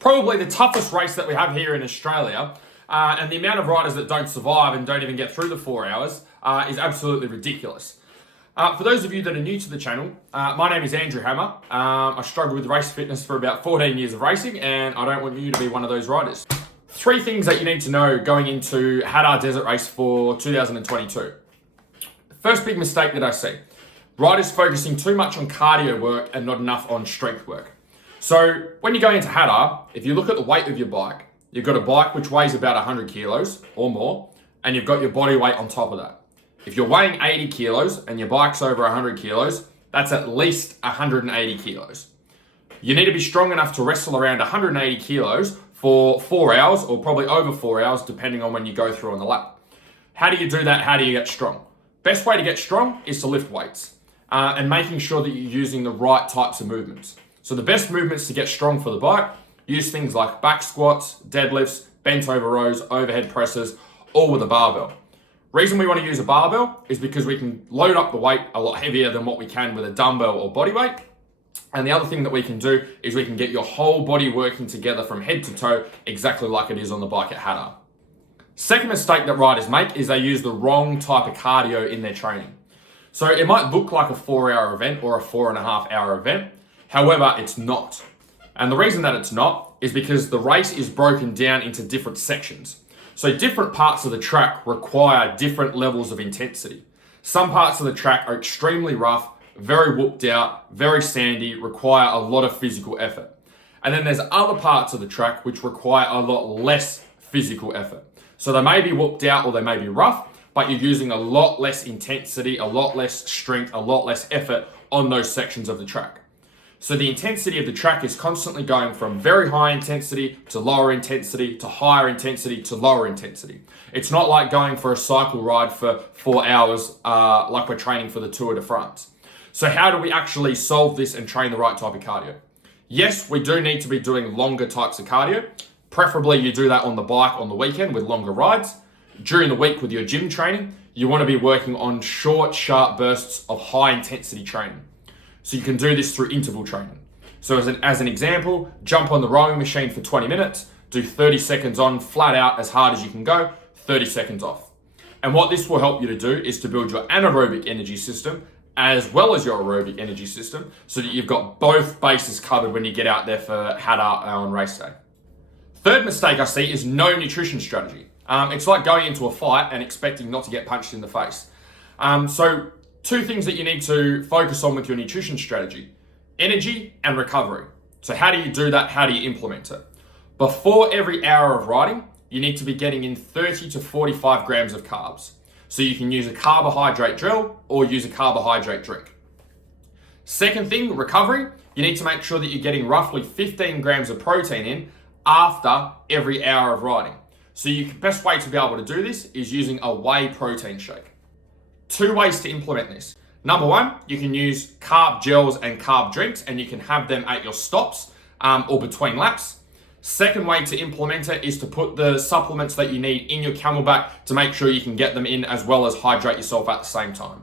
probably the toughest race that we have here in Australia. And the amount of riders that don't survive and don't even get through the 4 hours is absolutely ridiculous. For those of you that are new to the channel, my name is Andrew Hammer. I struggled with race fitness for about 14 years of racing, and I don't want you to be one of those riders. 3 things that you need to know going into Hattah Desert Race for 2022. First big mistake that I see, riders focusing too much on cardio work and not enough on strength work. So when you go into Hattah, if you look at the weight of your bike, you've got a bike which weighs about 100 kilos or more, and you've got your body weight on top of that. If you're weighing 80 kilos and your bike's over 100 kilos, that's at least 180 kilos. You need to be strong enough to wrestle around 180 kilos for 4 hours or probably over 4 hours, depending on when you go through on the lap. How do you do that? How do you get strong? Best way to get strong is to lift weights and making sure that you're using the right types of movements. So the best movements to get strong for the bike, use things like back squats, deadlifts, bent over rows, overhead presses, all with a barbell. Reason we want to use a barbell is because we can load up the weight a lot heavier than what we can with a dumbbell or body weight. And the other thing that we can do is we can get your whole body working together from head to toe, exactly like it is on the bike at Hattah. Second mistake that riders make is they use the wrong type of cardio in their training. So it might look like a 4-hour event or a 4.5-hour event. However, it's not. And the reason that it's not is because the race is broken down into different sections. So different parts of the track require different levels of intensity. Some parts of the track are extremely rough, very whooped out, very sandy, require a lot of physical effort. And then there's other parts of the track which require a lot less physical effort. So they may be whooped out or they may be rough, but you're using a lot less intensity, a lot less strength, a lot less effort on those sections of the track. So the intensity of the track is constantly going from very high intensity to lower intensity to higher intensity to lower intensity. It's not like going for a cycle ride for 4 hours like we're training for the Tour de France. So how do we actually solve this and train the right type of cardio? Yes, we do need to be doing longer types of cardio. Preferably you do that on the bike on the weekend with longer rides. During the week with your gym training, you want to be working on short, sharp bursts of high intensity training. So you can do this through interval training. So as an example, jump on the rowing machine for 20 minutes, do 30 seconds on flat out as hard as you can go, 30 seconds off. And what this will help you to do is to build your anaerobic energy system as well as your aerobic energy system so that you've got both bases covered when you get out there for Hattah on race day. Third mistake I see is no nutrition strategy. It's like going into a fight and expecting not to get punched in the face. So 2 things that you need to focus on with your nutrition strategy, energy and recovery. So how do you do that? How do you implement it? Before every hour of riding, you need to be getting in 30 to 45 grams of carbs. So you can use a carbohydrate drill or use a carbohydrate drink. Second thing, recovery. You need to make sure that you're getting roughly 15 grams of protein in after every hour of riding. So the best way to be able to do this is using a whey protein shake. 2 ways to implement this. Number 1, you can use carb gels and carb drinks and you can have them at your stops or between laps. Second way to implement it is to put the supplements that you need in your Camelback to make sure you can get them in as well as hydrate yourself at the same time.